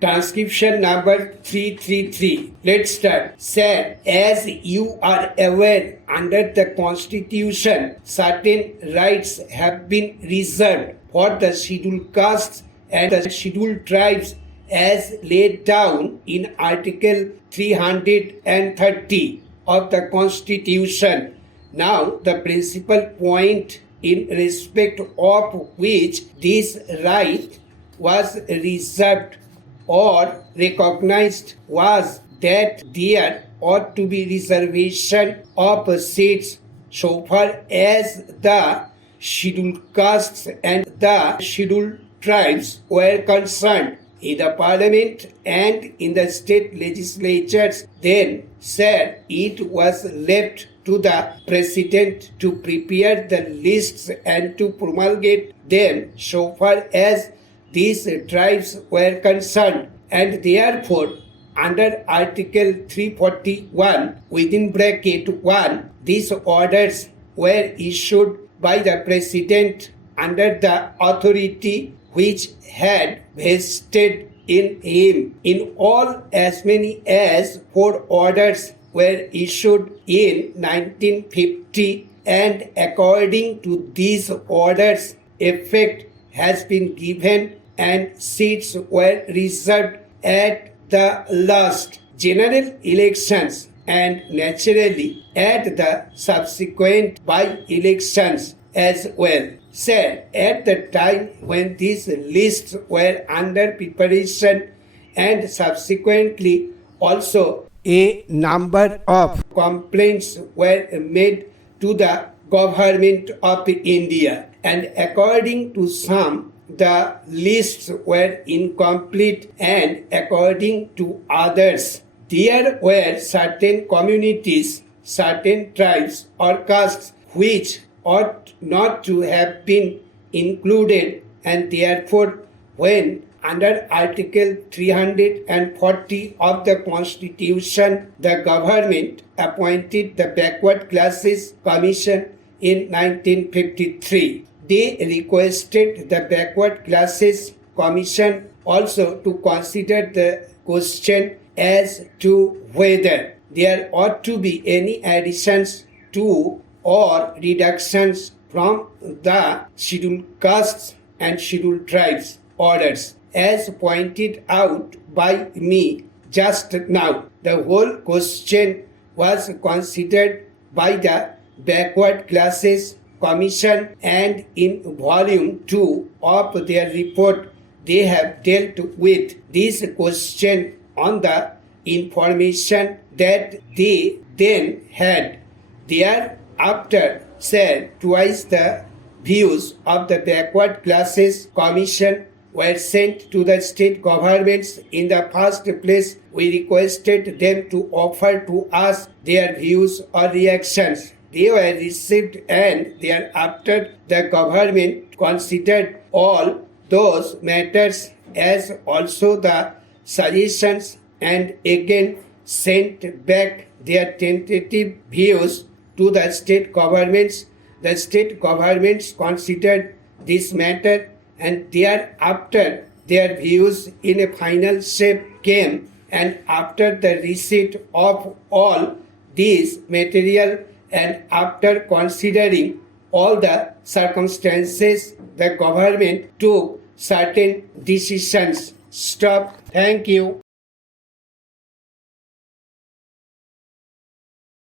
Transcription number 333. Let's start. Sir, as you are aware, under the Constitution, certain rights have been reserved for the scheduled castes and the scheduled tribes as laid down in Article 330 of the Constitution. Now, the principal point in respect of which this right was reserved or recognized was that there ought to be reservation of seats so far as the scheduled castes and the scheduled tribes were concerned in the parliament and in the state legislatures. Then, sir, it was left to the president to prepare the lists and to promulgate them so far as these tribes were concerned, and therefore under Article 341 within bracket 1, these orders were issued by the president under the authority which had vested in him. In all, as many as 4 orders were issued in 1950, and according to these orders, effect has been given and seats were reserved at the last general elections and naturally at the subsequent by-elections as well. Sir, at the time when these lists were under preparation and subsequently also a number of complaints were made to the government of India, and according to some, the lists were incomplete, and according to others, there were certain communities, certain tribes or castes which ought not to have been included, and therefore when under Article 340 of the Constitution, the government appointed the Backward Classes Commission in 1953. They requested the Backward Classes Commission also to consider the question as to whether there ought to be any additions to or reductions from the scheduled castes and scheduled tribes orders. As pointed out by me just now, the whole question was considered by the Backward Classes Commission, and in volume 2 of their report they have dealt with this question on the information that they then had. Thereafter, sir, twice the views of the Backward Classes Commission were sent to the state governments. In the first place, we requested them to offer to us their views or reactions. They were received, and thereafter the government considered all those matters as also the suggestions, and again sent back their tentative views to the state governments. The state governments considered this matter, and thereafter their views in a final shape came, and after the receipt of all these material and after considering all the circumstances, the government took certain decisions. Stop. Thank you.